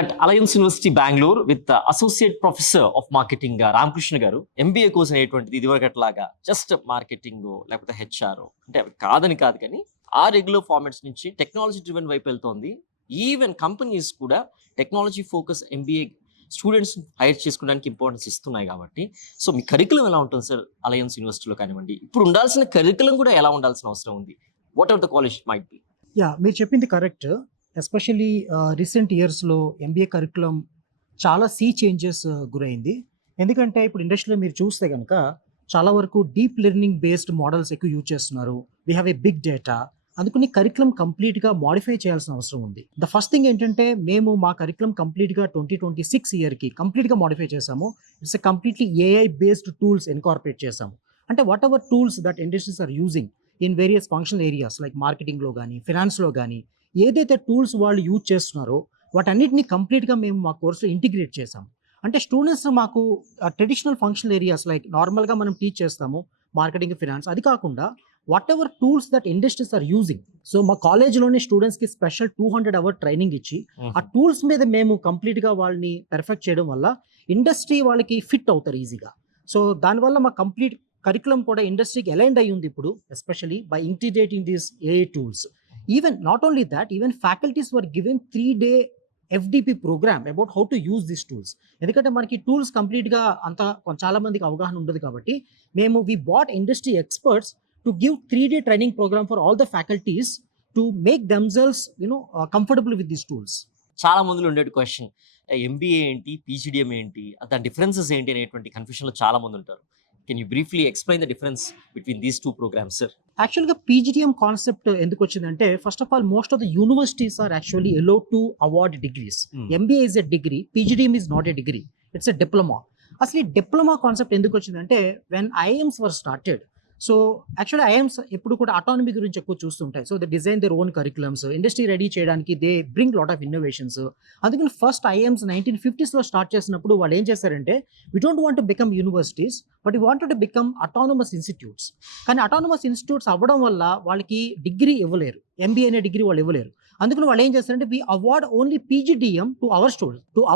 at Aliance University, Bangalore with the Associate Professor of Marketing, Ramkrishna Garu. MBA course అనేటువంటిది ఇదివరకట్లాగా just marketing లేకపోతే HR అంటే అవి కాదని కాదు కానీ ఆ రెగ్యులర్ ఫార్మాట్స్ నుంచి టెక్నాలజీ డ్రివెన్ వైపు వెళ్తోంది. ఈవెన్ కంపెనీస్ కూడా technology focus MBA students hire చేసుకోవడానికి ఇంపార్టెన్స్ ఇస్తున్నాయి కాబట్టి సో మీ కరికులం ఎలా ఉంటుంది సార్ అలయన్స్ యూనివర్సిటీలో కానివ్వండి, ఇప్పుడు ఉండాల్సిన కరికులం కూడా ఎలా ఉండాల్సిన అవసరం ఉంది? What are the college might be? మీరు చెప్పింది కరెక్ట్. ఎస్పెషల్లీ రీసెంట్ ఇయర్స్లో MBA కరికులం చాలా చేంజెస్ గురైంది. ఎందుకంటే ఇప్పుడు ఇండస్ట్రీలో మీరు చూస్తే కనుక చాలా వరకు డీప్ లెర్నింగ్ బేస్డ్ మోడల్స్ ఎక్కువ యూజ్ చేస్తున్నారు. We have a big data. అందుకని కరికులం కంప్లీట్గా మాడిఫై చేయాల్సిన అవసరం ఉంది. ద ఫస్ట్ థింగ్ ఏంటంటే మేము మా కరికులం కంప్లీట్గా 2026 ఇయర్కి కంప్లీట్గా మాడిఫై చేసాము. It's a completely AI based tools incorporate చేసాము. అంటే whatever tools that industries are using in various functional areas like మార్కెటింగ్లో కానీ ఫినాన్స్లో కానీ ఏదైతే టూల్స్ వాళ్ళు యూజ్ చేస్తున్నారో వాటన్నిటిని కంప్లీట్గా మేము మా కోర్సులో ఇంటిగ్రేట్ చేసాము. అంటే స్టూడెంట్స్ మాకు ట్రెడిషనల్ ఫంక్షనల్ ఏరియాస్ లైక్ నార్మల్గా మనం టీచ్ చేస్తాము మార్కెటింగ్ ఫినాన్స్, అది కాకుండా whatever tools that industries are using. So మా కాలేజ్లోనే స్టూడెంట్స్కి స్పెషల్ 200 అవర్ ట్రైనింగ్ ఇచ్చి ఆ టూల్స్ మీద మేము కంప్లీట్గా వాళ్ళని పెర్ఫెక్ట్ చేయడం వల్ల ఇండస్ట్రీ వాళ్ళకి ఫిట్ అవుతారు ఈజీగా. సో దానివల్ల మా కంప్లీట్ కరికులం కూడా ఇండస్ట్రీకి అలైన్డ్ అయ్యి ఉంది ఇప్పుడు, especially by integrating these AI tools. Even not only that, even faculties were given 3-day FDP program about how to use these tools. ఎందుకంటే మనకి టూల్స్ కంప్లీట్గా అంత చాలా మందికి అవగాహన ఉండదు కాబట్టి మేము we bought industry experts to give 3-day training programme for all the faculties to make themselves comfortable with these tools. చాలా మందిలో ఉండే క్వశ్చన్ MBA ఏంటి, PGDM ఏంటి, దాని డిఫరెన్సెస్ ఏంటి అనేటువంటి కన్ఫ్యూషన్లో చాలా మంది ఉంటారు. Can you briefly explain the difference between these two programs, sir? యాక్చువల్గా PGDM కాన్సెప్ట్ ఎందుకు వచ్చిందంటే first of all most of the universities are actually allowed to award degrees. MBA is a degree, PGDM is not a degree, it's a diploma. అసలు ఈ diploma concept ఎందుకు వచ్చిందంటే when IIMs were started, so actually IIMs ఎప్పుడు కూడా autonomy గురించి ఎక్కువ చూస్తుంటాయి. So they design their own curriculums, industry ready చేయడానికి they bring lot of innovations. అందుకని ఫస్ట్ IIMs 1950s స్టార్ట్ చేసినప్పుడు వాళ్ళు ఏం చేశారంటే we don't want to become universities but we wanted to become autonomous institutes. కానీ అటానమస్ ఇన్స్టిట్యూట్స్ అవ్వడం వల్ల వాళ్ళకి డిగ్రీ ఇవ్వలేరు, MBA అనే డిగ్రీ వాళ్ళు ఇవ్వలేరు. అందుకని వాళ్ళు ఏం చేస్తారంటే we award only PGDM to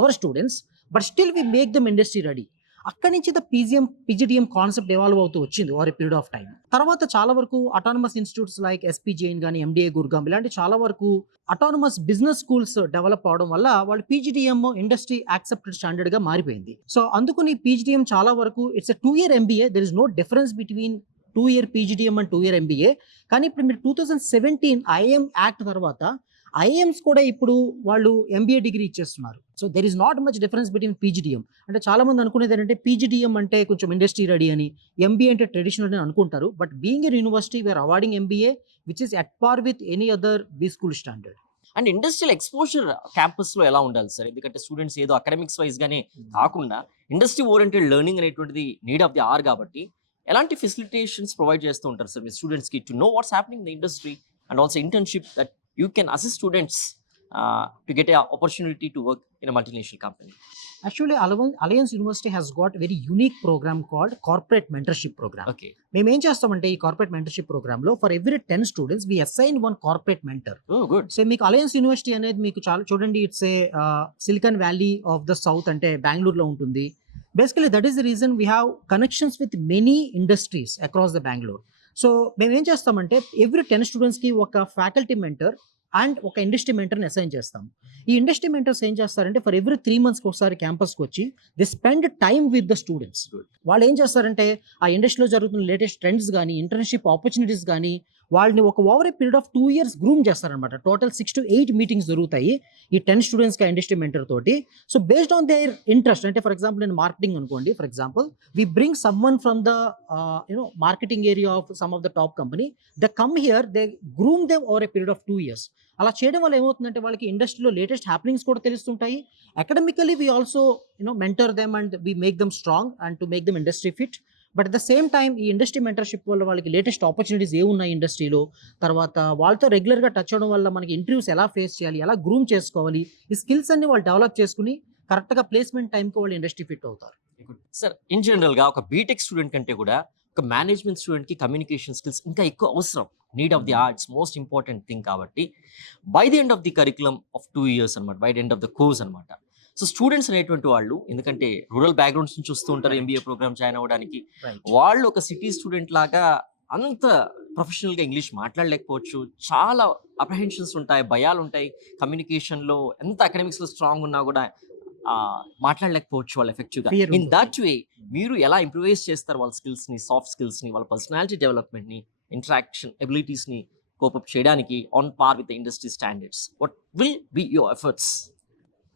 our students but still we make them industry ready. అక్కడి నుంచి ద PGDM కాన్సెప్ట్ ఎవాల్వ్ అవుతూ వచ్చింది over a period of time. తర్వాత చాలా వరకు autonomous institutes like SP Jain కానీ MDA గుర్గాం ఇలాంటి చాలా వరకు అటానమస్ బిజినెస్ స్కూల్స్ డెవలప్ అవడం వల్ల వాళ్ళు PGDM ఇండస్ట్రీ యాక్సెప్టెడ్ స్టాండర్డ్ గా మారిపోయింది. సో అందుకని PGDM చాలా వరకు it's a 2-year MBA. There is no difference between 2-year PGDM and 2-year MBA. కానీ ఇప్పుడు మీరు 2017 IIM యాక్ట్ తర్వాత IIMs కూడా ఇప్పుడు వాళ్ళు MBA డిగ్రీ ఇచ్చేస్తున్నారు. So there is not much difference between PGDM. అంటే చాలా మంది అనుకునేది ఏంటంటే PGDM అంటే కొంచెం ఇండస్ట్రీ రెడీ అని, MBA అంటే ట్రెడిషనల్ అని అనుకుంటారు. But being an university we are awarding MBA which is at par with any other B school standard. And industrial exposure క్యాంపస్లో ఎలా ఉండాలి సార్? ఎందుకంటే స్టూడెంట్స్ ఏదో అకాడమిక్స్ వైజ్గానే కాకుండా ఇండస్ట్రీ ఓరియంటెడ్ లెర్నింగ్ అనేటువంటిది నీడ్ ఆఫ్ ది ఆర్ కాబట్టి ఎలాంటి ఫెసిలిటేషన్స్ ప్రొవైడ్ చేస్తూ ఉంటారు సార్ మీ స్టూడెంట్స్కి to know what's happening in the industry and also internship that you can assist students to get an opportunity to work in a multinational company? Actually, Aliance University has got a very unique program called Corporate Mentorship Program. Okay. మేము ఏం చేస్తామంటే ఈ corporate mentorship ప్రోగ్రామ్లో for every 10 students we assign one corporate mentor. Good. So మీకు అలయన్స్ యూనివర్సిటీ అనేది మీకు చాలా చూడండి, it's a Silicon Valley of the south, అంటే బెంగళూరులో ఉంటుంది. Basically that is the reason we have connections with many industries across the Bengaluru. So మేము ఏం చేస్తామంటే ఎవ్రీ 10 స్టూడెంట్స్కి ఒక ఫ్యాకల్టీ మెంటర్ అండ్ ఒక ఇండస్ట్రీ మెంటర్ని అసైన్ చేస్తాం. ఈ ఇండస్ట్రీ మెంటర్స్ ఏం చేస్తారంటే ఫర్ ఎవ్రీ 3 monthsకి ఒకసారి క్యాంపస్కి వచ్చి they spend time with the students. వాళ్ళు ఏం చేస్తారంటే ఆ ఇండస్ట్రీలో జరుగుతున్న లేటెస్ట్ ట్రెండ్స్ కానీ ఇంటర్న్షిప్ ఆపర్చునిటీస్ కానీ వాళ్ళని ఒక over a period of 2 years groom చేస్తారనమాట. టోటల్ 6 to 8 మీటింగ్స్ జరుగుతాయి ఈ 10 స్టూడెంట్స్కి ఇండస్ట్రీ మెంటర్ తోటి. So based on their interest, అంటే ఫర్ ఎగ్జాంపుల్ నేను మార్కెటింగ్ అనుకోండి, for example we bring someone from the marketing area of some of the top company, they come here, they groom them over a period of 2 years. అలా చేయడం వల్ల ఏమవుతుందంటే వాళ్ళకి ఇండస్ట్రీలో latest happenings కూడా తెలుస్తుంటాయి. Academically we also mentor them and we make them strong and to make them industry fit. But at the same time ఈ industry mentorship వల్ల వాళ్ళకి లేటెస్ట్ ఆపర్చునిటీస్ ఏమున్నాయి ఇండస్ట్రీలో, తర్వాత వాళ్ళతో రెగ్యులర్గా టచ్ అవ్వడం వల్ల మనకి ఇంటర్వ్యూస్ ఎలా ఫేస్ చేయాలి, ఎలా గ్రూమ్ చేసుకోవాలి, ఈ స్కిల్స్ అన్ని వాళ్ళు డెవలప్ చేసుకుని కరెక్ట్గా ప్లేస్మెంట్ టైంకి వాళ్ళు ఇండస్ట్రీ ఫిట్ అవుతారు. సార్ ఇన్ జనరల్గా ఒక B.TECH స్టూడెంట్ కంటే కూడా ఒక మేనేజ్మెంట్ స్టూడెంట్కి కమ్యూనికేషన్ స్కిల్స్ ఇంకా ఎక్కువ అవసరం. Need of the arts most important thing కాబట్టి by the end of the curriculum of 2 years అనమాట, by the end of the course అనమాట. సో స్టూడెంట్స్ అనేటువంటి వాళ్ళు ఎందుకంటే రూరల్ బ్యాక్గ్రౌండ్స్ నుంచి వస్తూ ఉంటారు ఎంబీఏ ప్రోగ్రామ్ జాయిన్ అవ్వడానికి, వాళ్ళు ఒక సిటీ స్టూడెంట్ లాగా అంత ప్రొఫెషనల్గా ఇంగ్లీష్ మాట్లాడలేకపోవచ్చు, చాలా అప్రహెన్షన్స్ ఉంటాయి, భయాలు ఉంటాయి, కమ్యూనికేషన్లో ఎంత అకాడమిక్స్లో స్ట్రాంగ్ ఉన్నా కూడా మాట్లాడలేకపోవచ్చు వాళ్ళు ఎఫెక్టివ్గా. ఇన్ దట్ వే మీరు ఎలా ఇంప్రూవైజ్ చేస్తారు వాళ్ళ స్కిల్స్ని, సాఫ్ట్ స్కిల్స్ని, వాళ్ళ పర్సనాలిటీ డెవలప్మెంట్ని, ఇంటరాక్షన్ ఎబిలిటీస్ని కోపప్ చేయడానికి on par with industry standards? What will be your efforts?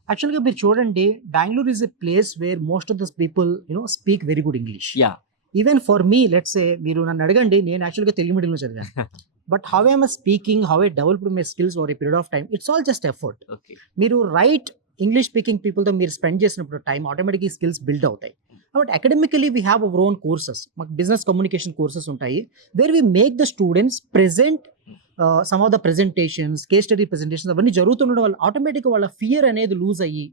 యాక్చువల్గా మీరు చూడండి, Bengaluru is a place where most of this people speak very good English. Yeah, even for me let's say, మీరు నన్ను అడగండి, నేను యాక్చువల్గా తెలుగు మీడియంలో చదివాను. But how I'm speaking, how I developed my skills over a period of time, it's all just effort. Okay, మీరు right English speaking పీపుల్తో మీరు spend చేసినప్పుడు టైం ఆటోమేటిక్గా స్కిల్స్ బిల్డ్ అవుతాయి. But academically we have our own courses, మాకు business communication courses ఉంటాయి, where we make the students present some of the presentations, case study presentations అవన్నీ జరుగుతుండడం వల్ల ఆటోమేటిక్గా వాళ్ళ ఫియర్ అనేది లూజ్ అయ్యి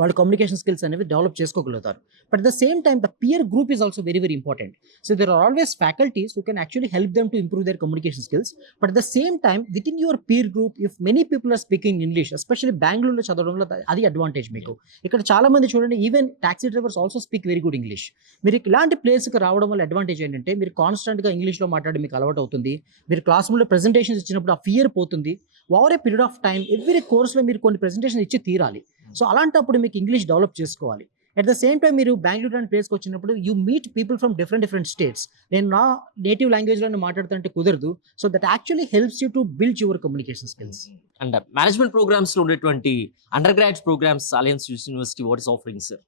వాళ్ళు కమ్యూనికేషన్ స్కిల్స్ అనేవి డెవలప్ చేసుకోగలుగుతారు. But at the same time the peer group is also very very important. So there are always faculties who can actually help them to improve their communication skills. But at the same time with in your peer group if many people are speaking English, especially బెంగళూరులో చదవడంలో అది advantage మీకు. ఇక్కడ చాలా మంది చూడండి, even taxi drivers also speak very good English. మీరు ఇలాంటి ప్లేస్కి రావడం వల్ల అడ్వాంటేజ్ ఏంటంటే మీరు కాన్స్టెంట్గా ఇంగ్లీష్లో మాట్లాడి మీకు అలవాటు అవుతుంది. మీరు క్లాస్ రూమ్లో ప్రెజెంటేషన్స్ ఇచ్చినప్పుడు ఆ ఫియర్ పోతుంది. Over a period of time every కోర్స్లో మీరు కొన్ని ప్రెజెంటేషన్ ఇచ్చి తీరాలి. సో అలాంటప్పుడు మీకు ఇంగ్లీష్ డెవలప్ చేసుకోవాలి. అట్ ద సేమ్ టైం మీరు బెంగళూరు అండ్ ప్లేస్కి వచ్చినప్పుడు you meet people from different states. నేను నా నేటివ్ లాంగ్వేజ్లోనే మాట్లాడుతుంటే కుదరదు. So that actually helps you to build your communication skills. And management ప్రోగ్రామ్స్లో ఉండేటువంటి undergraduate programmes Alliance University what is offering, sir?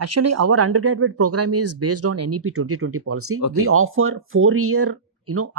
Actually, our undergraduate program is based on NEP 2020 policy. Okay. We offer 4-year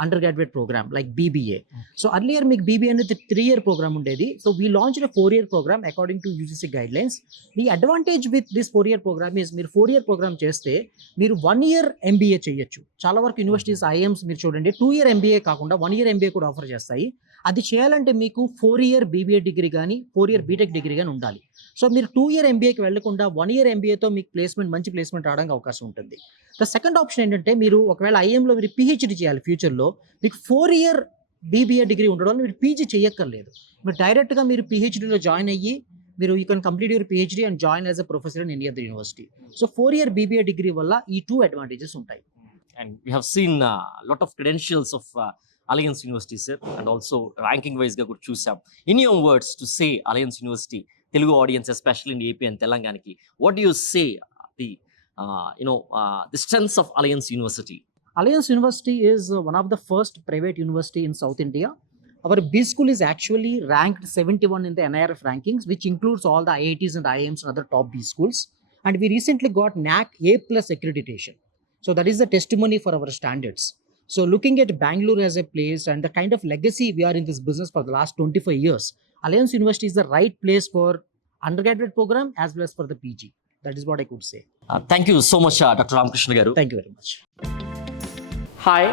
undergraduate program like BBA. So earlier మీకు BBA అనేది 3-year program ఉండేది. So we launched a 4-year program according to UGC guidelines. The advantage with this 4-year program is మీరు 4-year program చేస్తే మీరు 1-year MBA చేయొచ్చు. చాలా వరకు universities IIMs మీరు చూడండి 2-year MBA కాకుండా 1-year MBA కూడా ఆఫర్ చేస్తాయి. అది చేయాలంటే మీకు 4-year BBA డిగ్రీ కానీ 4-year B.TECH డిగ్రీ కానీ ఉండాలి. సో మీరు 2-year MBAకి వెళ్లకుండా 1-year MBAతో మీకు మంచి ప్లేస్మెంట్ రావడానికి అవకాశం ఉంటుంది. ద సెకండ్ ఆప్షన్ ఏంటంటే మీరు ఒకవేళ ఐఎంలో మీరు PhD చేయాలి ఫ్యూచర్లో, మీకు 4-year BBA డిగ్రీ ఉండడం వల్ల మీరు PG చేయక్కర్లేదు. మీరు డైరెక్ట్గా మీరు PhDలో జాయిన్ అయ్యి మీరు you can complete your PhD and join as a professor in any other university. So 4-year BBA degree వల్ల ఈ 2 అడ్వాంటేజెస్ ఉంటాయి. And we have seen lot of credentials of Aliance University, sir, and also ranking wise ga kuda chusam. In your words to say Aliance University Telugu audience, especially in AP and Telangana ki, what do you say the the strengths of Aliance University? Aliance University is one of the first private university in South India. Our B school is actually ranked 71 in the NIRF rankings, which includes all the IITs and IIMs and other top B schools. And we recently got NAC A+ accreditation. So that is the testimony for our standards. So looking at Bangalore as a place and the kind of legacy we are in this business for the last 25 years, Aliance University is the right place for undergraduate program as well as for the PG. That is what I could say. Thank you so much, Dr. Ramakrishna garu. Thank you very much. Hi,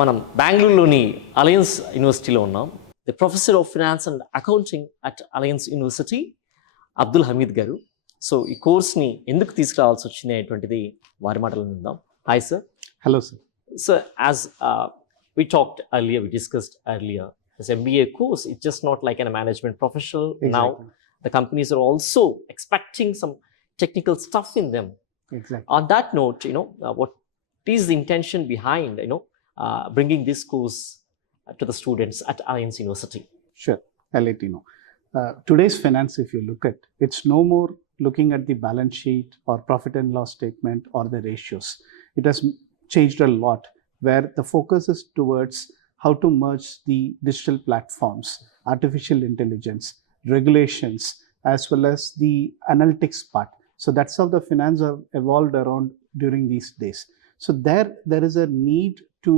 మనం బెంగళూరులోని అలయన్స్ యూనివర్సిటీలో ఉన్నాం. The professor of finance and accounting at Alliance University Abdul Hamid garu. So ఈ కోర్స్ని ఎందుకు తీసుకురావాల్సి వచ్చినటువంటిది వారి మాటలు విందాం. Hi sir. Hello, sir. So as we talked earlier, we discussed earlier, this MBA course, it's just not like a management professional. Exactly. Now the companies are also expecting some technical stuff in them. Exactly. On that note, what is the intention behind, bringing this course to the students at Aliance University? Sure, I'll let you know. Today's finance, if you look at, it's no more looking at the balance sheet or profit and loss statement or the ratios. It has changed a lot, where the focus is towards how to merge the digital platforms, artificial intelligence, regulations, as well as the analytics part. So that's how the finance have evolved around during these days. So there is a need to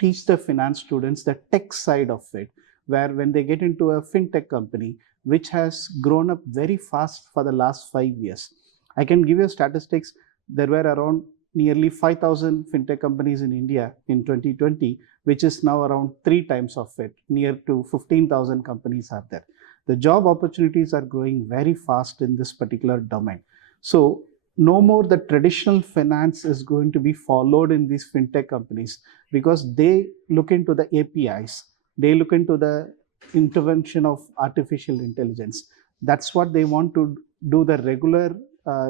teach the finance students the tech side of it, where when they get into a fintech company, which has grown up very fast for the last 5 years. I can give you statistics. There were around nearly 5,000 fintech companies in India in 2020, which is now around 3 times of it. Near to 15,000 companies are there. The job opportunities are growing very fast in this particular domain. So no more the traditional finance is going to be followed in these fintech companies, because they look into the APIs, they look into the intervention of artificial intelligence. That's what they want to do. The regular,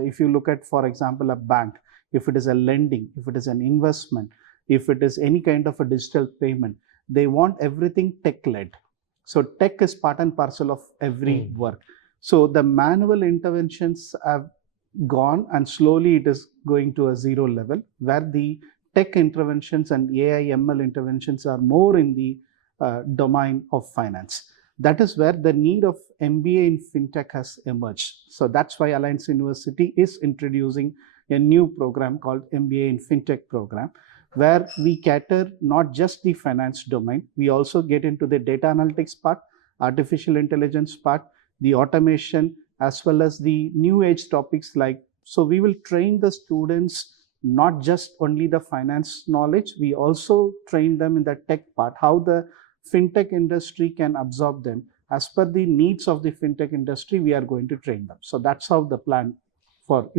if you look at, for example, a bank, if it is a lending, if it is an investment, if it is any kind of a digital payment, they want everything tech led. So tech is part and parcel of every work. So the manual interventions have gone, and slowly it is going to a zero level, where the tech interventions and AI ML interventions are more in the domain of finance. That is where the need of MBA in fintech has emerged. So that's why Aliance University is introducing a new program called MBA in fintech program, where we cater not just the finance domain, we also get into the data analytics part, artificial intelligence part, the automation, as well as the new age topics like, so we will train the students not just only the finance knowledge, we also train them in the tech part, how the fintech industry can absorb them. As per the needs of the fintech industry, we are going to train them. So that's how the plan for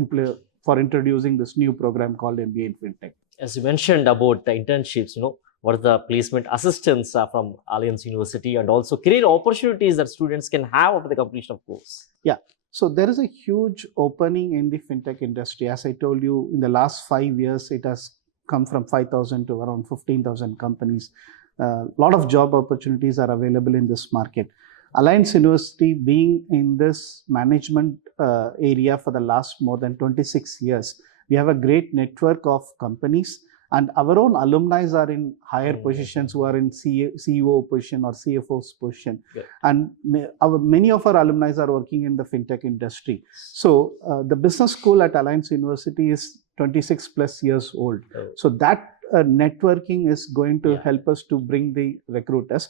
introducing this new program called MBA in fintech. As you mentioned about the internships, what are the placement assistance from Aliance University, and also career opportunities that students can have after the completion of course? Yeah. So there is a huge opening in the fintech industry. As I told you, in the last 5 years, it has come from 5,000 to around 15,000 companies. A lot of job opportunities are available in this market. Aliance University, being in this management area for the last more than 26 years, we have a great network of companies, and our own alumni are in higher positions, who are in CEO position or CFO's position. Yeah. And many of our alumni are working in the fintech industry. So the business school at Aliance University is 26 plus years old. Oh. So that networking is going to help us to bring the recruiters.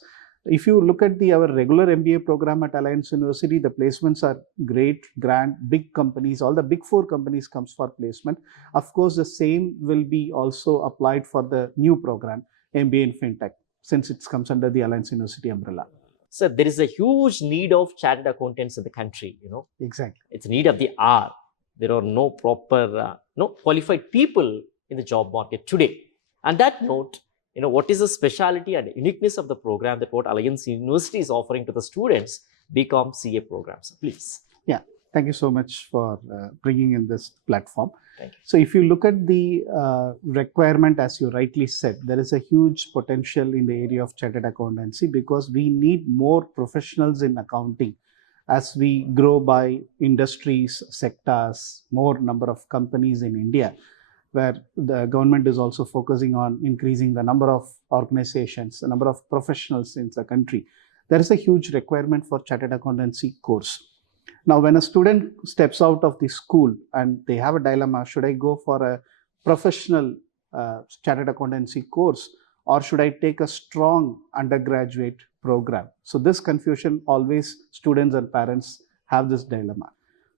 If you look at our regular MBA program at Aliance University, the placements are great, grand, big companies. All the big 4 companies comes for placement. Of course, the same will be also applied for the new program, MBA in fintech, since it comes under the Aliance University umbrella. So there is a huge need of chartered accountants in the country. Exactly. It's a need of the hour. There are no proper, no qualified people in the job market today. And that note, what is the speciality and uniqueness of the program that what Aliance University is offering to the students become CA programs? Please. Yeah, thank you so much for bringing in this platform. Thank you. So if you look at the requirement, as you rightly said, there is a huge potential in the area of chartered accountancy, because we need more professionals in accounting as we grow by industries, sectors, more number of companies in India, where the government is also focusing on increasing the number of organizations, the number of professionals in the country. There is a huge requirement for chartered accountancy course. Now, when a student steps out of the school and they have a dilemma, should I go for a professional chartered accountancy course, or should I take a strong undergraduate program? So this confusion, always students and parents have this dilemma.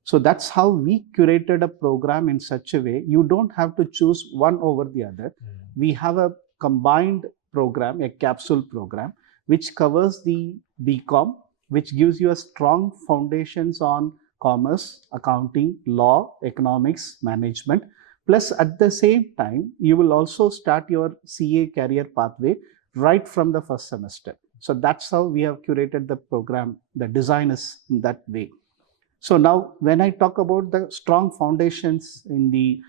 So that's how we curated a program in such a way, you don't have to choose one over the other. We have a combined program, a capsule program, which covers the BCom, which gives you a strong foundations on commerce, accounting, law, economics, management. Plus, at the same time, you will also start your CA career pathway right from the first semester. So that's how we have curated the program. The design is in that way. So now, when I talk about the strong foundations in the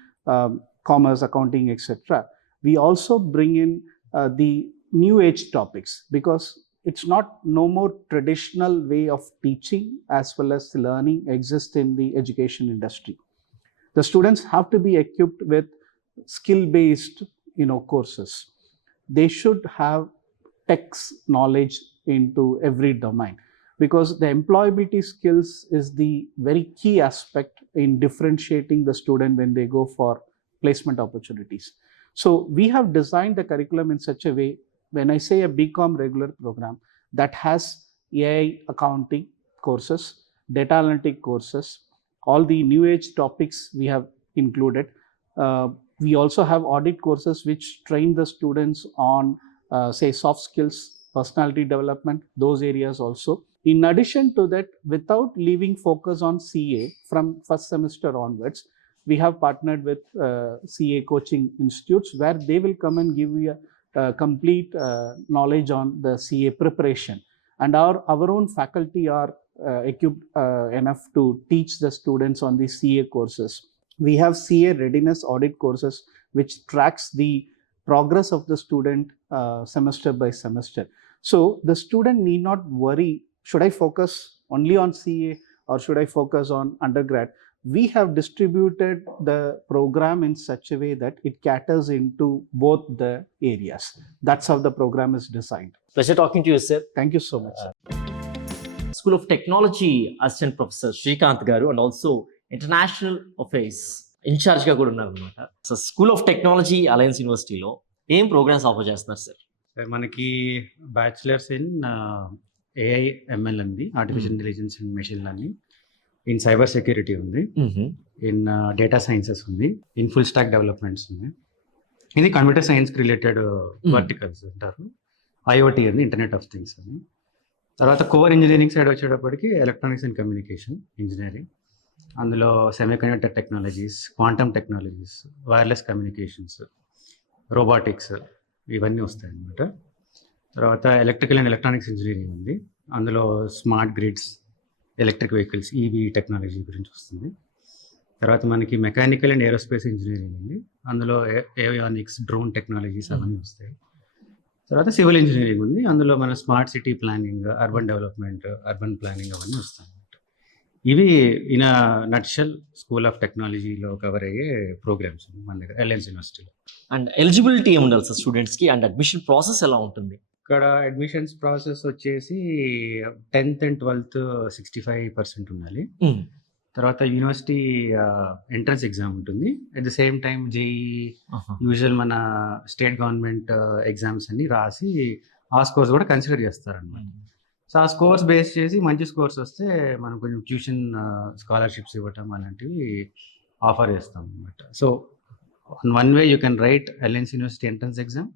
commerce, accounting, etc., we also bring in the new age topics, because it's no more traditional way of teaching as well as learning exists in the education industry. The students have to be equipped with skill-based, courses. They should have tech knowledge into every domain, because the employability skills is the very key aspect in differentiating the student when they go for placement opportunities. So we have designed the curriculum in such a way, when I say a BCom regular program, that has AI accounting courses, data analytic courses, all the new age topics we have included. We also have audit courses which train the students on, say, soft skills, personality development, those areas also. In addition to that, without leaving focus on CA from first semester onwards, we have partnered with CA coaching institutes where they will come and give you a complete knowledge on the CA preparation. And our own faculty are equipped enough to teach the students on the CA courses. We have CA readiness audit courses which tracks the progress of the student semester by semester. So the student need not worry, should I focus only on CA or should I focus on undergrad? We have distributed the program in such a way that it caters into both the areas. That's how the program is designed. Pleasure talking to you, sir. Thank you so much. School of Technology Assistant Professor Srikanth garu and also International Affairs in charge గా కూడా ఉన్నారనమాట. So school of technology Alliance యూనివర్సిటీలో ఏం programmes offer చేస్తున్నారు sir? మనకి bachelors in AI ML ఉంది, artificial intelligence and machine learning, in cyber security ఉంది, in data sciences ఉంది, ఇన్ ఫుల్ స్టాక్ డెవలప్మెంట్స్ ఉంది. ఇది కంప్యూటర్ సైన్స్ రిలేటెడ్ వర్టికల్స్ అంటారు. IoT ఉంది, ఇంటర్నెట్ ఆఫ్ థింగ్స్ అని. తర్వాత కోర్ ఇంజనీరింగ్ సైడ్ వచ్చేటప్పటికి ఎలక్ట్రానిక్స్ అండ్ కమ్యూనికేషన్ ఇంజనీరింగ్, అందులో semiconductor technologies, quantum technologies, wireless communications, robotics, ఇవన్నీ వస్తాయి అన్నమాట. తర్వాత ఎలక్ట్రికల్ అండ్ ఎలక్ట్రానిక్స్ ఇంజనీరింగ్ ఉంది, అందులో smart grids, electric vehicles, EV technology గురించి వస్తుంది. తర్వాత మనకి మెకానికల్ అండ్ ఏరోస్పేస్ ఇంజనీరింగ్ ఉంది, అందులో ఏవియానిక్స్, డ్రోన్ టెక్నాలజీస్ అవన్నీ వస్తాయి. తర్వాత సివిల్ ఇంజనీరింగ్ ఉంది, అందులో మన smart city planning, urban development, urban planning అవన్నీ వస్తాయి. ఇవి ఇన్ నట్షెల్ స్కూల్ ఆఫ్ టెక్నాలజీలో కవర్ అయ్యే ప్రోగ్రామ్స్ మన దగ్గర అలయన్స్ యూనివర్సిటీలో. అండ్ ఎలిజిబిలిటీ ఏమి ఉండాలి సార్ స్టూడెంట్స్కి? అండ్ అడ్మిషన్ ప్రాసెస్ ఎలా ఉంటుంది? ఇక్కడ అడ్మిషన్స్ ప్రాసెస్ వచ్చేసి 10th and 12th 65% ఉండాలి. తర్వాత యూనివర్సిటీ ఎంట్రన్స్ ఎగ్జామ్ ఉంటుంది. At the same time JEE usual మన స్టేట్ గవర్నమెంట్ ఎగ్జామ్స్ అన్ని రాసి ఆ స్కోర్స్ కూడా కన్సిడర్ చేస్తారనమాట. సో ఆ స్కోర్స్ బేస్ చేసి మంచి స్కోర్స్ వస్తే మనం కొంచెం ట్యూషన్ స్కాలర్షిప్స్ ఇవ్వటం అలాంటివి ఆఫర్ చేస్తాం అనమాట. So one way you can write Alliance University entrance exam,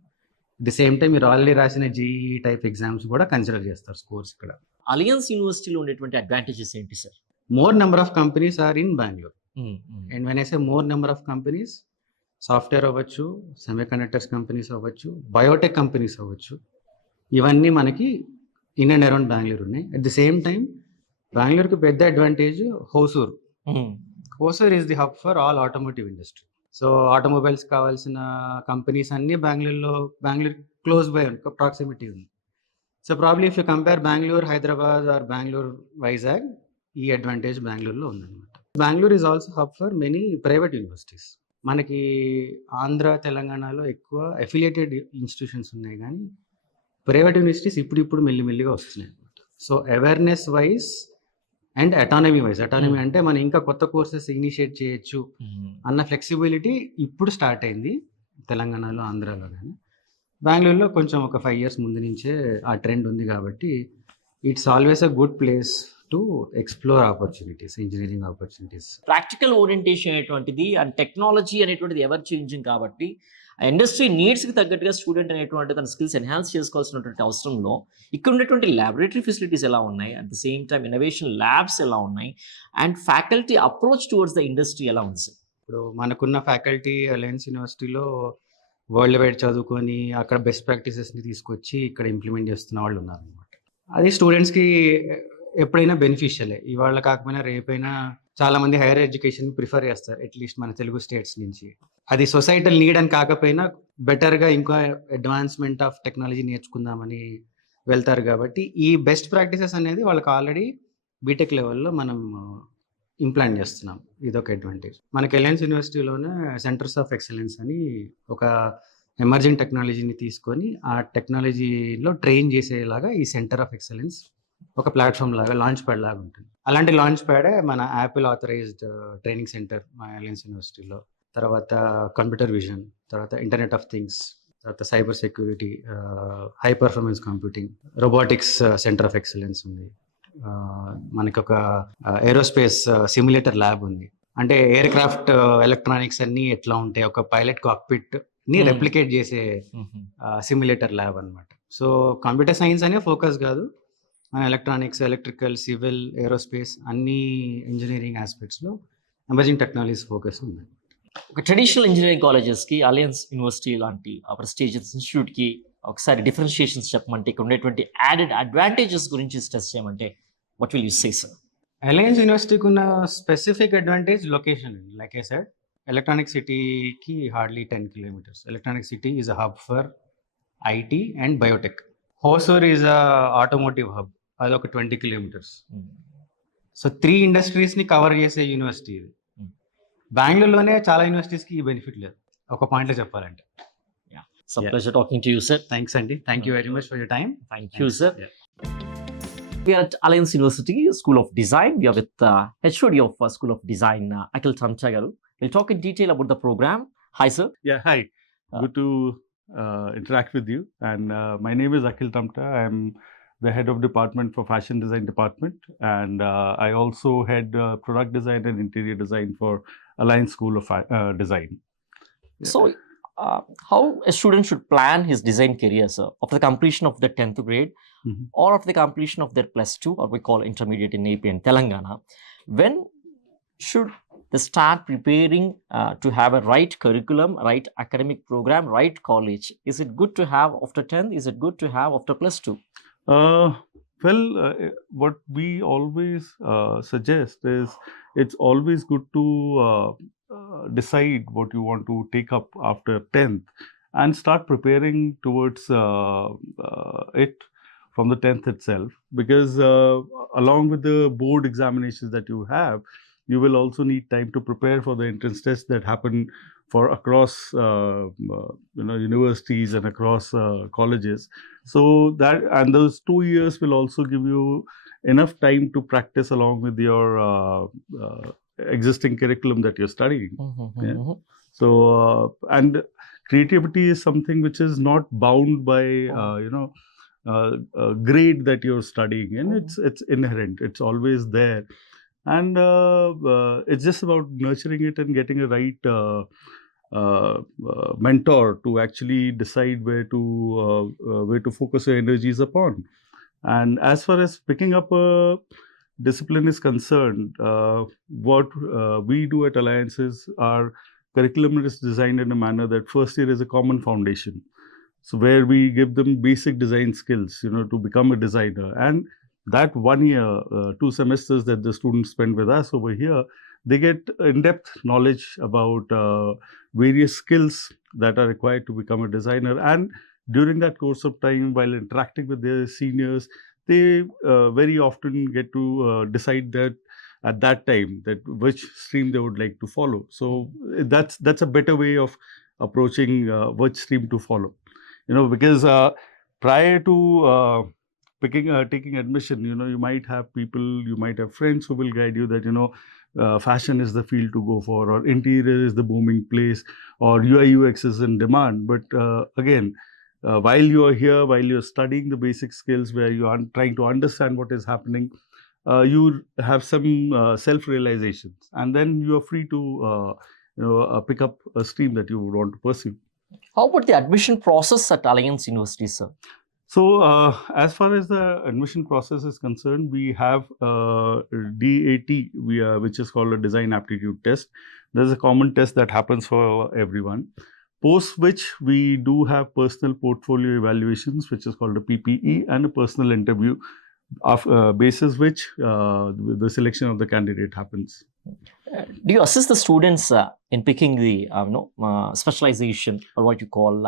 the same time మీరు ఆల్రెడీ రాసిన జేఈ టైప్ ఎగ్జామ్స్ కూడా కన్సిడర్ చేస్తారు స్కోర్స్ ఇక్కడ. అలయన్స్ యూనివర్సిటీలో ఉండేటువంటి అడ్వాంటేజెస్ ఏంటి sir? More number of companies are in Bengaluru. And when I say more number of companies, software అవ్వచ్చు, semiconductors companies అవ్వచ్చు, బయోటెక్ కంపెనీస్ అవ్వచ్చు, ఇవన్నీ మనకి ఇన్ అండ్ అరౌండ్ బెంగళూరు ఉన్నాయి. అట్ ది సేమ్ టైం బెంగళూరుకి పెద్ద advantage Hosur. Hosur is the hub for all automotive industry. So automobiles కావాల్సిన companies అన్నీ బెంగళూరు క్లోజ్ బై ప్రాక్సిమిటీ ఉంది. So probably if you compare Bengaluru, Hyderabad or Bengaluru, Vizag, ఈ అడ్వాంటేజ్ బెంగళూరులో ఉందన్నమాట. Bengaluru is also hub for many private universities. మనకి ఆంధ్ర, తెలంగాణలో ఎక్కువ అఫిలియేటెడ్ ఇన్స్టిట్యూషన్స్ ఉన్నాయి, కానీ ప్రైవేట్ యూనివర్సిటీస్ ఇప్పుడు మెల్లిమెల్లిగా వస్తున్నాయి అనమాట. So awareness wise and autonomy wise, autonomy అంటే మనం ఇంకా కొత్త కోర్సెస్ ఇనిషియేట్ చేయొచ్చు అన్న ఫ్లెక్సిబిలిటీ ఇప్పుడు స్టార్ట్ అయింది తెలంగాణలో, ఆంధ్రాలో. కానీ బెంగళూరులో కొంచెం ఒక 5 years ముందు నుంచే ఆ ట్రెండ్ ఉంది. కాబట్టి it's always a good place to explore opportunities, engineering opportunities. Practical orientation అనేటువంటిది అండ్ టెక్నాలజీ అనేటువంటిది ఎవర్ చేంజింగ్ కాబట్టి ఇండస్ట్రీ నీడ్స్కి తగ్గట్టుగా స్టూడెంట్ అనేటువంటి తన స్కిల్స్ ఎన్హాన్స్ చేసుకోవాల్సినటువంటి అవసరంలో ఇక్కడ ఉన్నటువంటి ల్యాబొరేటరీ ఫెసిలిటీస్ ఎలా ఉన్నాయి, at the same time innovation labs ఎలా ఉన్నాయి, and faculty approach towards the industry ఎలా ఉంది సార్? ఇప్పుడు మనకున్న ఫ్యాకల్టీ అలయన్స్ యూనివర్సిటీలో వరల్డ్ వైడ్ చదువుకొని అక్కడ బెస్ట్ ప్రాక్టీసెస్ని తీసుకొచ్చి ఇక్కడ ఇంప్లిమెంట్ చేస్తున్న వాళ్ళు ఉన్నారనమాట. అది స్టూడెంట్స్కి ఎప్పుడైనా బెనిఫిషియలే. ఇవాళ కాకపోయినా రేపైనా చాలామంది హైయర్ ఎడ్యుకేషన్ ప్రిఫర్ చేస్తారు, అట్లీస్ట్ మన తెలుగు స్టేట్స్ నుంచి. అది సొసైటల్ నీడ్ అని కాకపోయినా బెటర్గా ఇంకా అడ్వాన్స్మెంట్ ఆఫ్ టెక్నాలజీ నేర్చుకుందామని వెళ్తారు. కాబట్టి ఈ బెస్ట్ ప్రాక్టీసెస్ అనేది వాళ్ళకి ఆల్రెడీ బీటెక్ లెవెల్లో మనం ఇంప్లాంట్ చేస్తున్నాం. ఇదొక అడ్వాంటేజ్. మనకి అలయన్స్ యూనివర్సిటీలోనే సెంటర్స్ ఆఫ్ ఎక్సలెన్స్ అని ఒక ఎమర్జింగ్ టెక్నాలజీని తీసుకొని ఆ టెక్నాలజీలో ట్రైన్ చేసేలాగా ఈ సెంటర్ ఆఫ్ ఎక్సలెన్స్ ఒక ప్లాట్ఫామ్ లాగా, లాంచ్ ప్యాడ్ లాగా ఉంటుంది. అలాంటి లాంచ్ ప్యాడే మన యాపిల్ ఆథరైజ్డ్ ట్రైనింగ్ సెంటర్ మా అలయన్స్ యూనివర్సిటీలో. తర్వాత కంప్యూటర్ విజన్, తర్వాత ఇంటర్నెట్ ఆఫ్ థింగ్స్, తర్వాత cyber security, high performance computing, robotics centre of excellence ఉంది. మనకి ఒక ఏరోస్పేస్ సిమ్యులేటర్ ల్యాబ్ ఉంది. అంటే ఎయిర్ క్రాఫ్ట్ ఎలక్ట్రానిక్స్ అన్ని ఎట్లా ఉంటాయి, ఒక పైలట్ కాక్పిట్ ని రెప్లికేట్ చేసే సిమ్యులేటర్ ల్యాబ్ అనమాట. సో కంప్యూటర్ సైన్స్ అనే ఫోకస్ కాదు, ఎలక్ట్రానిక్స్, ఎలక్ట్రికల్, సివిల్, ఏరోస్పేస్ అన్ని ఇంజనీరింగ్ ఆస్పెక్ట్స్లో ఎమర్జింగ్ టెక్నాలజీస్ ఫోకస్ ఉంది. ఒక ట్రెడిషనల్ ఇంజనీరింగ్ కాలేజెస్కి అలయన్స్ యూనివర్సిటీ లాంటి ప్రెస్టీజియస్ ఇన్స్టిట్యూట్కి ఒకసారి డిఫరెన్షియేషన్స్ చెప్పమంటే ఇక్కడ ఉండేటువంటి యాడెడ్ అడ్వాంటేజెస్ గురించి స్ట్రెస్ చేయమంటే what will you say sir? Alliance యూనివర్సిటీకి ఉన్న స్పెసిఫిక్ అడ్వాంటేజ్ లొకేషన్ అండి. లైక్ ఐ సెడ్, ఎలక్ట్రానిక్ సిటీకి hardly 10 kilometers. Electronic city is a hub for IT and Biotech. Hosur is a automotive hub, అదొక 20 kilometers. So 3 ఇండస్ట్రీస్ని cover చేసే university ఇది. బెంగళూరులోనే చాలా యూనివర్సిటీస్కి ఈ benefit లేదు, ఒక పాయింట్లో చెప్పాలంటే. It's a pleasure talking to you, sir. Thanks అండి. Thank you very much for your time. Thank you, sir. We are at Aliance University School of Design. We are with HOD of School of Design, Akhil Tamcha garu. We'll talk in detail about the program. Hi, sir. Yeah, hi. Good to interact with you. And my name is Akhil Tamta. I'm the head of department for fashion design department. And I also head product design and interior design for Aliance School of Design. Yeah. So, how a student should plan his design career, sir, after the completion of the 10th grade Mhm. or after the completion of their +2, or we call intermediate in AP and Telangana, when should they start preparing to have a right curriculum, right academic program, right college? Is it good to have after 10th? Is it good to have after +2? Well, what we always suggest is it's always good to decide what you want to take up after 10th and start preparing towards it from the 10th itself, because along with the board examinations that you have, you will also need time to prepare for the entrance tests that happen for across universities and across colleges. So that, and those 2 years will also give you enough time to practice along with your existing curriculum that you're studying. Yeah. So and creativity is something which is not bound by grade that you're studying in. It's inherent, it's always there. And it's just about nurturing it and getting a right mentor to actually decide where to focus your energies upon. And as far as picking up a discipline is concerned, what we do at Alliance is our curriculum is designed in a manner that first year is a common foundation. So where we give them basic design skills, to become a designer. And that 1 year, 2 semesters that the students spend with us over here, they get in-depth knowledge about various skills that are required to become a designer. And during that course of time, while interacting with their seniors, they very often get to decide that at that time that which stream they would like to follow. So that's a better way of approaching which stream to follow. Because prior to taking admission, you might have people, you might have friends who will guide you that, fashion is the field to go for, or interior is the booming place, or UI UX is in demand. But again, while you are here, while you're studying the basic skills where you are trying to understand what is happening, you have some self-realizations, and then you are free to pick up a stream that you would want to pursue. How about the admission process at Aliance University, sir? So, as far as the admission process is concerned, we have DAT, which is called a Design Aptitude Test. There's a common test that happens for everyone. Post which we do have personal portfolio evaluations, which is called a PPE, and a personal interview, basis which the selection of the candidate happens. Do you assist the students in picking the specialization, or what you call?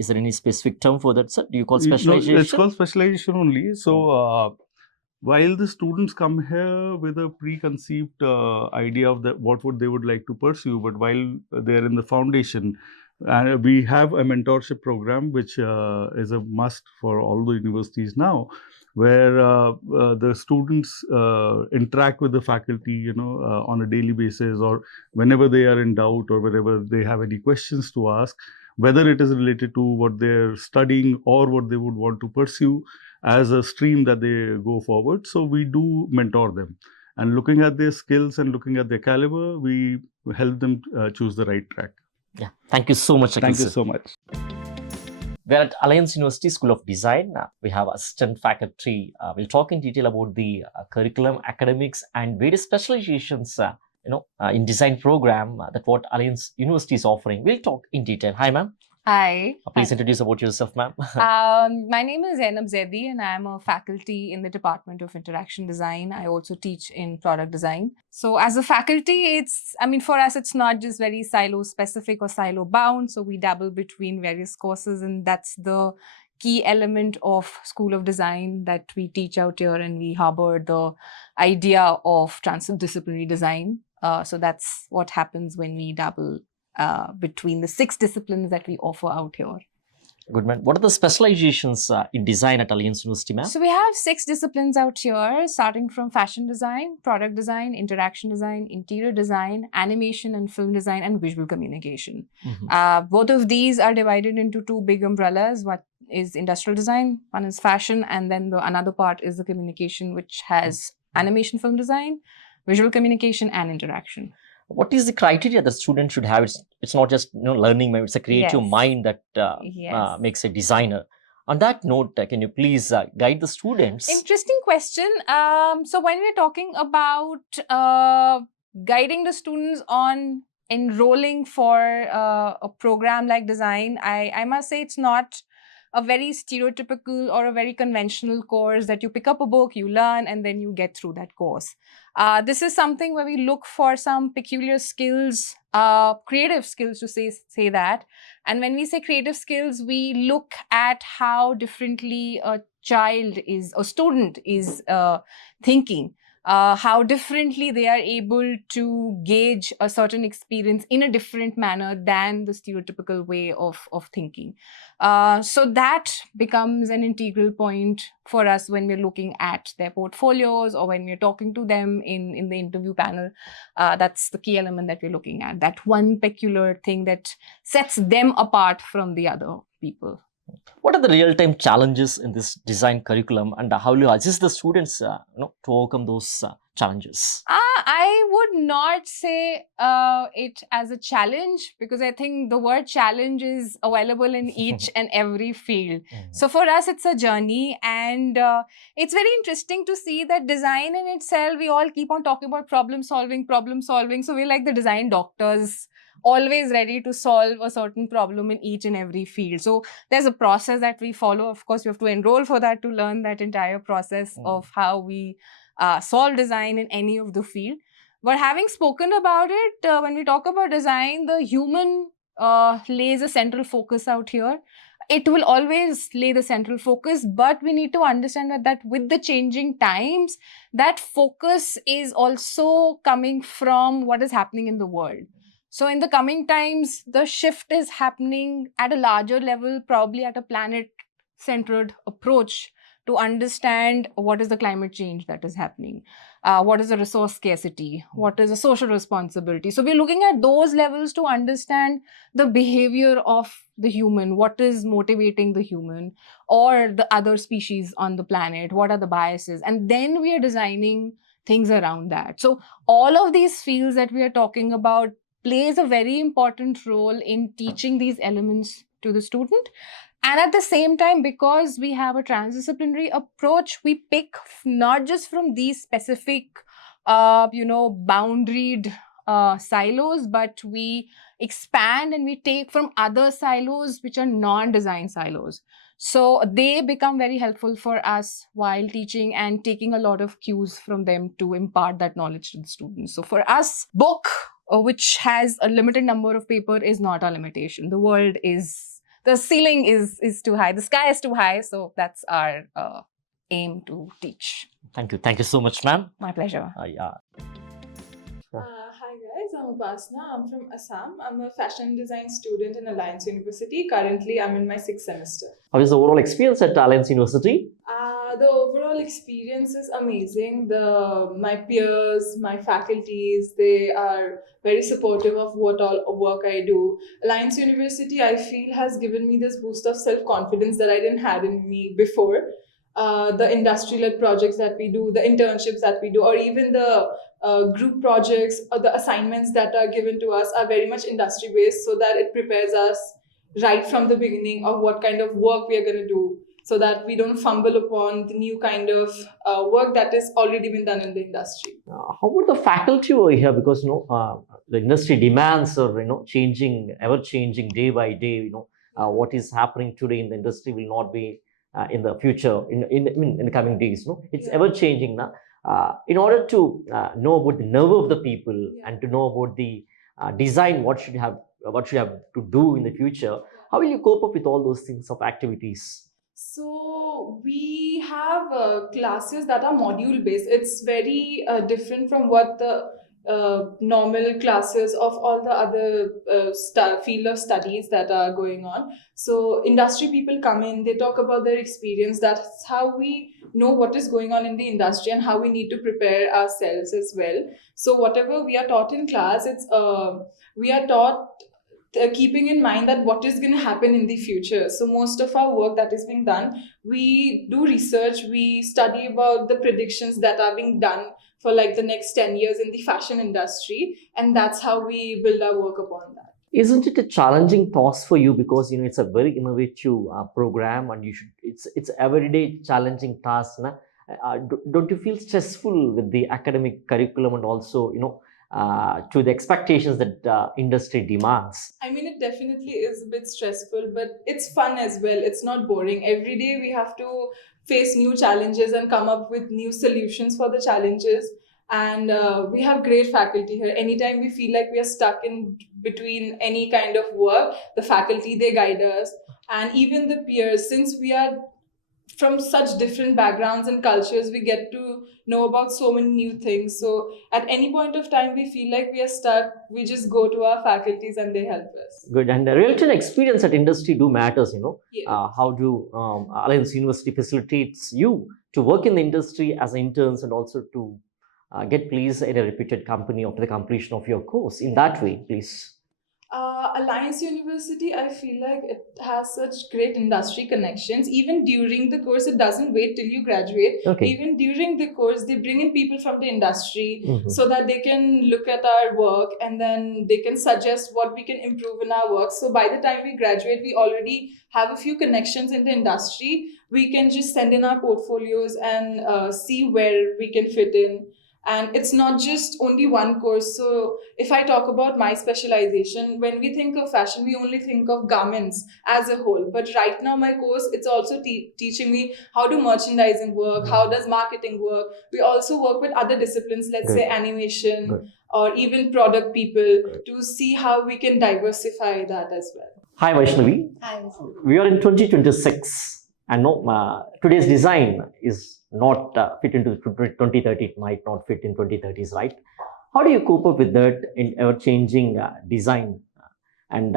Is there any specific term for that, sir? Do you call specialization? It's called specialization only. So, while the students come here with a preconceived idea of what they would like to pursue, but while they're in the foundation, we have a mentorship program which is a must for all the universities now, where the students interact with the faculty, on a daily basis, or whenever they are in doubt, or whenever they have any questions to ask, whether it is related to what they're studying or what they would want to pursue as a stream that they go forward. So we do mentor them, and looking at their skills and looking at their caliber, we help them choose the right track. Yeah, thank you so much, Akhil, Thank you sir. so much. We're at Aliance University School of Design. We have assistant faculty. We'll talk in detail about the curriculum, academics, and various specializations in design program that what Alliance University is offering. We'll talk in detail. Hi, ma'am. Hi. Please introduce about yourself, ma'am. My name is Zainab and I'm a faculty in the Department of Interaction Design. I also teach in product design. So as a faculty, for us, it's not just very silo specific or silo bound. So we dabble between various courses, and that's the key element of School of Design that we teach out here, and we harbor the idea of transdisciplinary design. So that's what happens when we dabble between the 6 disciplines that we offer out here. Good, man. What are the specializations in design at Aliance University, ma'am? So we have 6 disciplines out here, starting from fashion design, product design, interaction design, interior design, animation and film design, and visual communication. Both of these are divided into 2 big umbrellas. One is industrial design, one is fashion, and then another part is the communication, which has animation, film design, visual communication, and interaction. What is the criteria that students should have? It's not just learning, it's a creative mind that makes a designer. On that note, can you please guide the students? Interesting question. So when we're talking about guiding the students on enrolling for a program like design, I must say it's not a very stereotypical or a very conventional course that you pick up a book, you learn, and then you get through that course. This is something where we look for some peculiar skills, creative skills to say that. And when we say creative skills, we look at how differently a student is thinking. How differently they are able to gauge a certain experience in a different manner than the stereotypical way of thinking. So that becomes an integral point for us when we're looking at their portfolios or when we're talking to them in the interview panel. That's the key element that we're looking at, that one peculiar thing that sets them apart from the other people. What are the real-time challenges in this design curriculum, and how will you assist the students to overcome those challenges? I would not say it as a challenge, because I think the word challenge is available in each and every field. So for us, it's a journey, and it's very interesting to see that design in itself, we all keep on talking about problem solving. So we're like the design doctors, always ready to solve a certain problem in each and every field. So there's a process that we follow. Of course, you have to enroll for that to learn that entire process of how we solve design in any of the field. But having spoken about it, when we talk about design, the human lays a central focus out here. It will always lay the central focus, but we need to understand that with the changing times, that focus is also coming from what is happening in the world. So in the coming times, the shift is happening at a larger level, probably at a planet-centered approach to understand what is the climate change that is happening, what is the resource scarcity, what is the social responsibility. So we're looking at those levels to understand the behavior of the human, what is motivating the human or the other species on the planet, what are the biases, and then we are designing things around that. So all of these fields that we are talking about plays a very important role in teaching these elements to the student. And at the same time, because we have a transdisciplinary approach, we pick not just from these specific, boundaried silos, but we expand and we take from other silos which are non-design silos. So they become very helpful for us while teaching and taking a lot of cues from them to impart that knowledge to the students. So for us, book, which has a limited number of paper, is not our limitation. The ceiling is too high, the sky is too high. So that's our aim to teach. Thank you. Thank you so much, ma'am. My pleasure. Hi guys, I'm Upasna. I'm from Assam. I'm a fashion design student in Aliance University. Currently, I'm in my 6th semester. How is the overall experience at Aliance University? The overall experience is amazing. My peers, my faculties, they are very supportive of what all work I do. Aliance University, I feel, has given me this boost of self-confidence that I didn't have in me before. The industry-led projects that we do, the internships that we do, or even the group projects or the assignments that are given to us are very much industry-based, so that it prepares us right from the beginning of what kind of work we are going to do. so that we don't fumble upon the new kind of work that is already been done in the industry. How about the faculty over here? Because the industry demands are changing, ever changing day by day. What is happening today in the industry will not be in the future, in the coming days. It's ever changing now. In order to know about the nerve of the people and to know about the design, what should have to do in the future, how will you cope up with all those things of activities? So we have classes that are module based. It's very different from what the normal classes of all the other field of studies that are going on. So industry people come in, they talk about their experience. That's how we know what is going on in the industry and how we need to prepare ourselves as well. So whatever we are taught in class, we are taught keeping in mind that what is going to happen in the future. So most of our work that is being done, we do research, we study about the predictions that are being done for like the next 10 years in the fashion industry, and that's how we build our work upon that. Isn't it a challenging task for you, because it's a very innovative program, and it's everyday challenging task, na? Don't you feel stressful with the academic curriculum and also to the expectations that industry demands? I mean, it definitely is a bit stressful, but it's fun as well. It's not boring. Every day we have to face new challenges and come up with new solutions for the challenges. And we have great faculty here. Anytime we feel like we are stuck in between any kind of work, the faculty, they guide us. And even the peers, since we are from such different backgrounds and cultures, we get to know about so many new things. So at any point of time we feel like we are stuck, we just go to our faculties and they help us. Good. And the real-time experience at industry do matters. Yes. How do Aliance University facilitates you to work in the industry as interns and also to get placed in a reputed company after the completion of your course in that way, please? Aliance University, I feel like it has such great industry connections. Even during the course, it doesn't wait till you graduate. Okay. Even during the course, they bring in people from the industry Mhm. so that they can look at our work and then they can suggest what we can improve in our work. So by the time we graduate, we already have a few connections in the industry. We can just send in our portfolios and see where we can fit in. And it's not just only one course. So if I talk about my specialization, when we think of fashion, we only think of garments as a whole. But right now, my course, it's also teaching me how do merchandising work, how does marketing work. We also work with other disciplines, let's say animation or even product people to see how we can diversify that as well. Hi, Vaishnavi. Hi. We are in 2026, and today's design is not fit into 2030. It might not fit in 2030s, right? How do you cope up with that in ever-changing design? And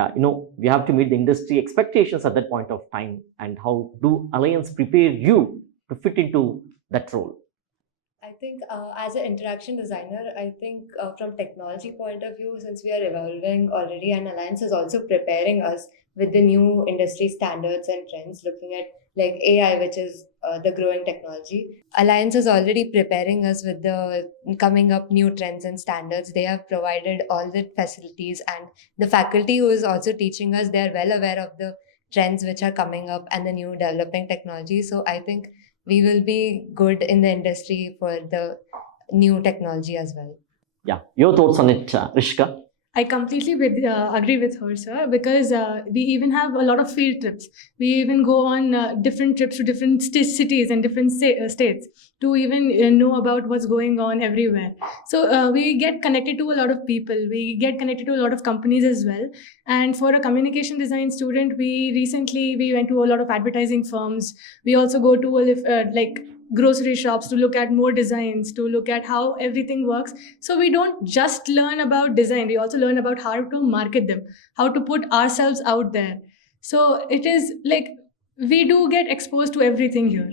we have to meet the industry expectations at that point of time. And how do Alliance prepare you to fit into that role? I think as an interaction designer, I think from technology point of view, since we are evolving already, and Alliance is also preparing us with the new industry standards and trends, looking at like AI, which is the growing technology. Alliance is already preparing us with the coming up new trends and standards. They have provided all the facilities, and the faculty who is also teaching us, they are well aware of the trends which are coming up and the new developing technology. So I think we will be good in the industry for the new technology as well. Yeah, your thoughts on it, Rishika? I completely agree with her, sir, because we even have a lot of field trips. We even go on different trips to different cities and different states to even know about what's going on everywhere. So we get connected to a lot of people. We get connected to a lot of companies as well. And for a communication design student, we went to a lot of advertising firms. We also go to grocery shops to look at more designs, to look at how everything works. So we don't just learn about design, we also learn about how to market them, how to put ourselves out there. So it is like we do get exposed to everything here.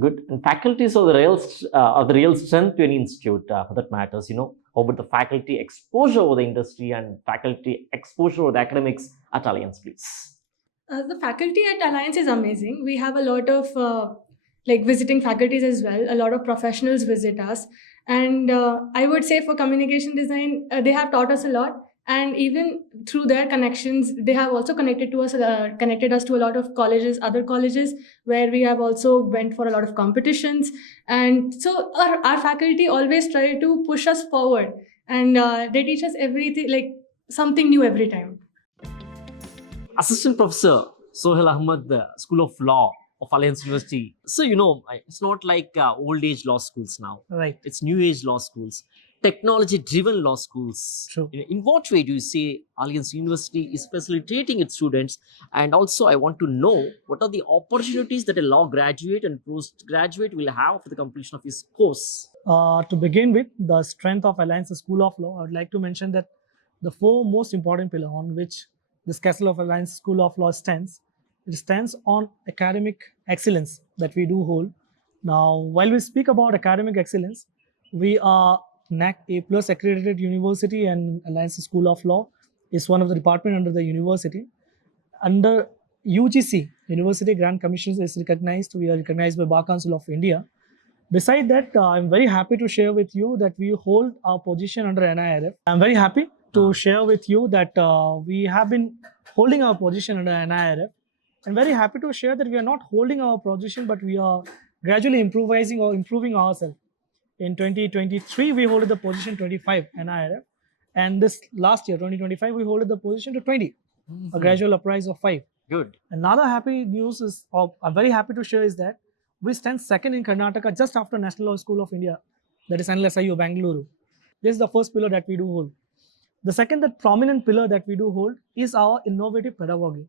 Good. And faculties are the real strength to any institute, for that matters. How about the faculty exposure over the industry and faculty exposure over the academics at Alliance, please? The faculty at Alliance is amazing. We have a lot of visiting faculties as well. A lot of professionals visit us. And I would say for communication design, they have taught us a lot. And even through their connections, they have also connected us to a lot of colleges, other colleges, where we have also went for a lot of competitions. And so our faculty always try to push us forward, and they teach us everything, like something new every time. Assistant Professor Sohail Ahmed, School of Law of Aliance University. So, it's not like old age law schools now. Right. It's new age law schools, technology driven law schools. True. In what way do you say Aliance University is facilitating its students? And also, I want to know what are the opportunities that a law graduate and postgraduate will have for the completion of his course? To begin with, the strength of Alliance School of Law, I would like to mention that the four most important pillars on which this Castle of Alliance School of Law stands, it stands on academic excellence that we do hold. Now, while we speak about academic excellence, we are NAC A+ accredited university, and Alliance School of Law is one of the department under the university. Under UGC, University Grant Commission is recognized. We are recognized by Bar Council of India. Beside that, I'm very happy to share with you that we hold our position under NIRF. I'm very happy to share with you that we have been holding our position under NIRF. I'm very happy to share that we are not holding our position, but we are gradually improvising or improving ourselves. In 2023, we hold the position 25 NIRF. And this last year, 2025, we hold the position to 20, a gradual uprise of 5. Good. Another happy news is, I'm very happy to share, is that we stand second in Karnataka just after National Law School of India, that is NLSIU, Bangalore. This is the first pillar that we do hold. The second, that prominent pillar that we do hold is our innovative pedagogy.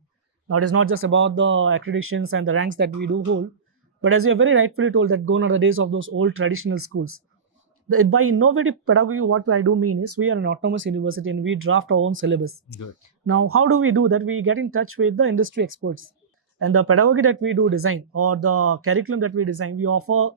Now, it is not just about the accreditations and the ranks that we do hold, but as you have very rightfully told, that gone are the days of those old traditional schools. By innovative pedagogy, what I do mean is we are an autonomous university and we draft our own syllabus. Good. Now, how do we do that? We get in touch with the industry experts. And the pedagogy that we do design, or the curriculum that we design, we offer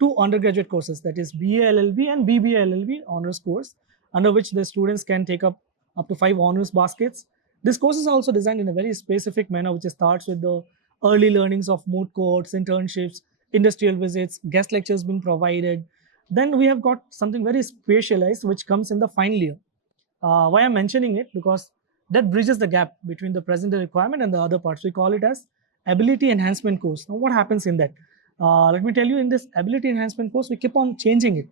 2 undergraduate courses, that is BA LL.B and BBA LL.B honors course, under which the students can take up to 5 honors baskets. This course is also designed in a very specific manner, which starts with the early learnings of moot courts, internships, industrial visits, guest lectures being provided. Then we have got something very specialized, which comes in the final year. Why I'm mentioning it? Because that bridges the gap between the present requirement and the other parts. We call it as ability enhancement course. Now, what happens in that? Let me tell you, in this ability enhancement course, we keep on changing it,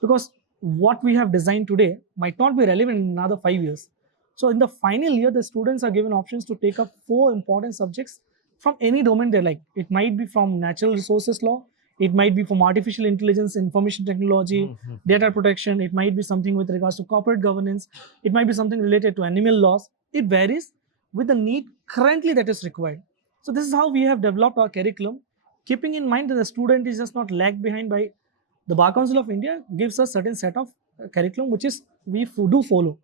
because what we have designed today might not be relevant in another 5 years. So in the final year, the students are given options to take up 4 important subjects from any domain they like. It might be from natural resources law, it might be from artificial intelligence, information technology, data protection, it might be something with regards to corporate governance, it might be something related to animal laws. It varies with the need currently that is required. So this is how we have developed our curriculum, keeping in mind that the student is just not lagged behind by the Bar Council of India gives us certain set of curriculum, which is we do follow.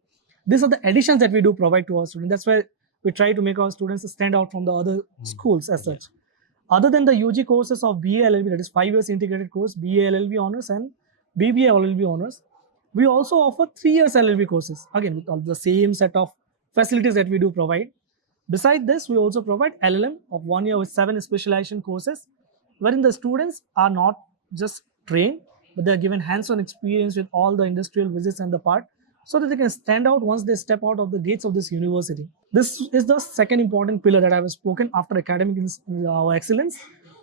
These are the additions that we do provide to our students. That's why we try to make our students stand out from the other schools as such. Other than the UG courses of BA LL.B, that is 5 years integrated course, BA LL.B honors and BBA LL.B honors, we also offer 3 years LL.B courses, again with all the same set of facilities that we do provide. Besides this, we also provide LLM of 1 year with 7 specialization courses, wherein the students are not just trained, but they are given hands-on experience with all the industrial visits and the part, so that they can stand out once they step out of the gates of this university. This is the second important pillar that I have spoken after academic excellence,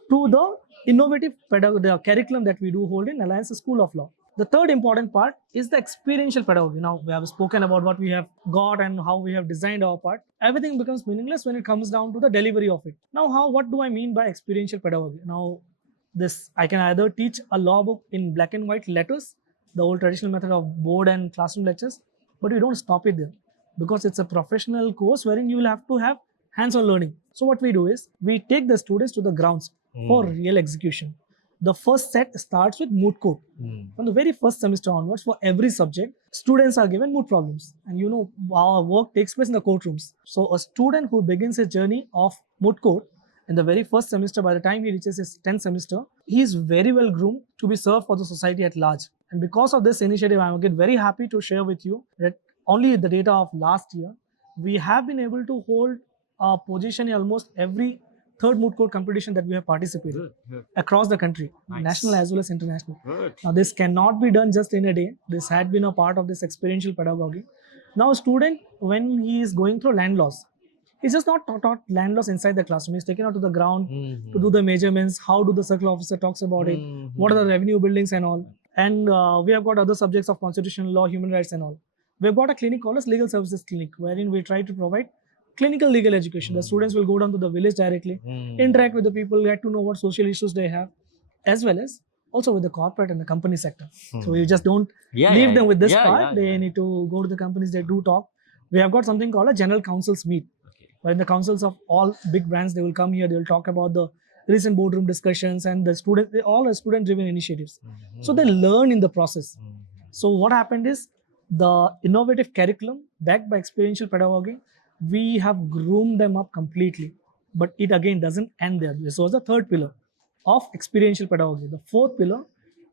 to the innovative pedagogy, the curriculum that we do hold in Alliance School of Law. The third important part is the experiential pedagogy. Now, we have spoken about what we have got and how we have designed our part. Everything becomes meaningless when it comes down to the delivery of it. Now, what do I mean by experiential pedagogy? Now, I can either teach a law book in black and white letters, the old traditional method of board and classroom lectures, but we don't stop it there, because it's a professional course wherein you will have to have hands-on learning. So what we do is we take the students to the grounds for real execution. The first set starts with moot court. From the very first semester onwards, for every subject, students are given moot problems. And our work takes place in the courtrooms. So a student who begins his journey of moot court in the very first semester, by the time he reaches his 10th semester, he is very well groomed to be served for the society at large. And because of this initiative, I am again very happy to share with you that only the data of last year, we have been able to hold a position in almost every third moot court competition that we have participated across the country, national as well as international. Now, this cannot be done just in a day. This had been a part of this experiential pedagogy. Now, a student, when he is going through land laws, he's just not taught land laws inside the classroom. He's taken out to the ground to do the measurements. How do the circle officer talks about it? What are the revenue buildings and all? And we have got other subjects of constitutional law, human rights and all. We've got a clinic called as Legal Services Clinic, wherein we try to provide clinical legal education. The students will go down to the village directly, interact with the people, get to know what social issues they have, as well as also with the corporate and the company sector. So we just don't leave them with this part. They need to go to the companies, they do talk. We have got something called a general councils meet, where in the councils of all big brands, they will come here, they will talk about the recent boardroom discussions and the student, all are student driven initiatives. So they learn in the process. So what happened is the innovative curriculum backed by experiential pedagogy, we have groomed them up completely. But it again doesn't end there. This was the third pillar of experiential pedagogy. The fourth pillar,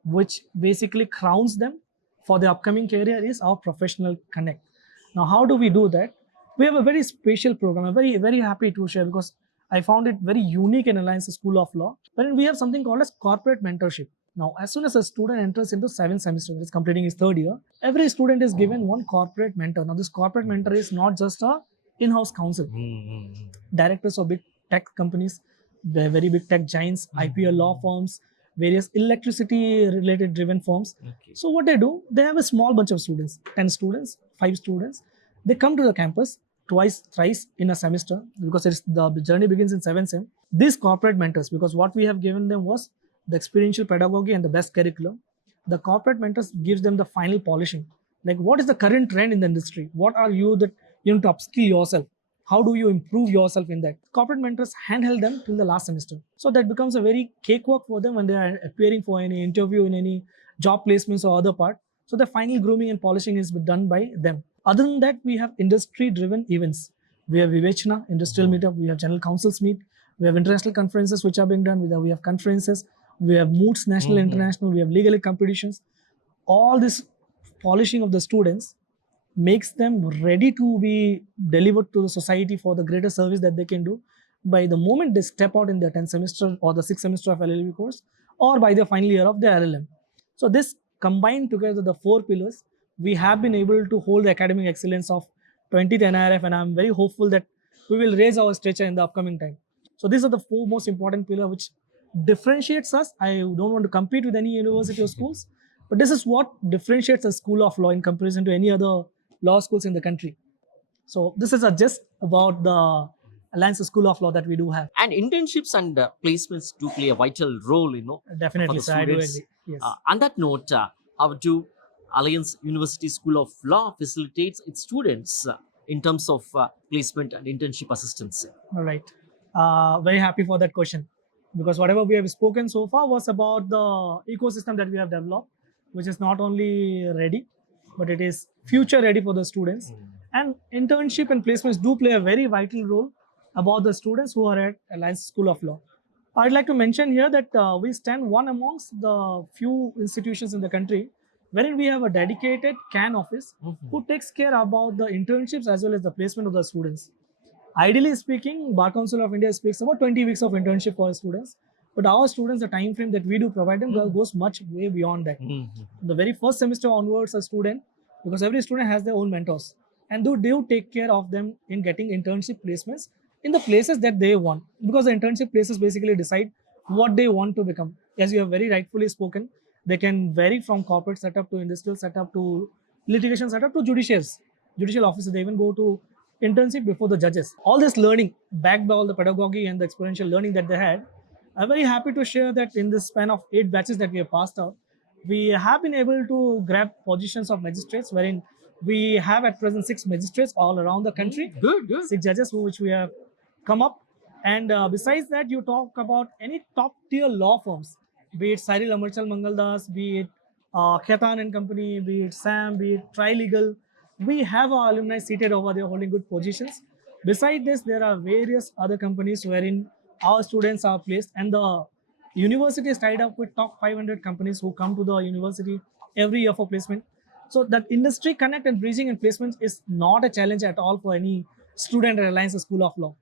which basically crowns them for the upcoming career, is our professional connect. Now, how do we do that? We have a very special program. I'm very happy to share, because I found it very unique in Alliance School of Law, wherein we have something called as corporate mentorship. Now, as soon as a student enters into 7th semester, that is completing his 3rd year, every student is given one corporate mentor. Now, this corporate mentor is not just a in-house counsel. Directors of big tech companies, the very big tech giants, IPL law firms, various electricity related driven firms. So what they do, they have a small bunch of students, 10 students, 5 students. They come to the campus twice, thrice in a semester, because the journey begins in 7th sem. These corporate mentors, because what we have given them was the experiential pedagogy and the best curriculum. The corporate mentors gives them the final polishing. Like, what is the current trend in the industry? What are you that you need to upskill yourself? How do you improve yourself in that? Corporate mentors handheld them till the last semester. So that becomes a very cakewalk for them when they are appearing for any interview in any job placements or other part. So the final grooming and polishing is done by them. Other than that, we have industry-driven events. We have Vivechana, industrial meetup. We have general councils meet. We have international conferences which are being done. We have conferences. We have moods, national, international. We have legal aid competitions. All this polishing of the students makes them ready to be delivered to the society for the greater service that they can do by the moment they step out in their 10th semester or the 6th semester of LL.B course, or by the final year of their LLM. So this combined together, the 4 pillars, we have been able to hold the academic excellence of 20th NRF, and I'm very hopeful that we will raise our stature in the upcoming time. So these are the 4 most important pillars which differentiates us. I don't want to compete with any university or schools, but this is what differentiates a school of law in comparison to any other law schools in the country. So this is just about the Alliance School of Law that we do have. And internships and placements do play a vital role, Definitely, for the sir, I do students. agree. Yes. On that note, how do Alliance University School of Law facilitates its students in terms of placement and internship assistance? All right. Very happy for that question, because whatever we have spoken so far was about the ecosystem that we have developed, which is not only ready, but it is future ready for the students. And internship and placements do play a very vital role about the students who are at Alliance School of Law. I'd like to mention here that we stand one amongst the few institutions in the country wherein we have a dedicated CAN office who takes care about the internships as well as the placement of the students. Ideally speaking, Bar Council of India speaks about 20 weeks of internship for students, but our students, the time frame that we do provide them goes much way beyond that. The very first semester onwards, a student, because every student has their own mentors, and they do take care of them in getting internship placements in the places that they want, because the internship places basically decide what they want to become. As you have very rightfully spoken, they can vary from corporate setup to industrial setup to litigation setup to judicial offices. They even go to internship before the judges. All this learning, backed by all the pedagogy and the experiential learning that they had, I'm very happy to share that in the span of 8 batches that we have passed out, we have been able to grab positions of magistrates, wherein we have at present 6 magistrates all around the country. Good. 6 judges which we have come up. And besides that, you talk about any top tier law firms, be it Cyril Amarchal Mangaldas, be it Khaitan and Company, be it SAM, be it Trilegal. We have our alumni seated over there holding good positions. Besides this, there are various other companies wherein our students are placed, and the university is tied up with top 500 companies who come to the university every year for placement. So that industry connect and bridging and placements is not a challenge at all for any student at Alliance School of Law.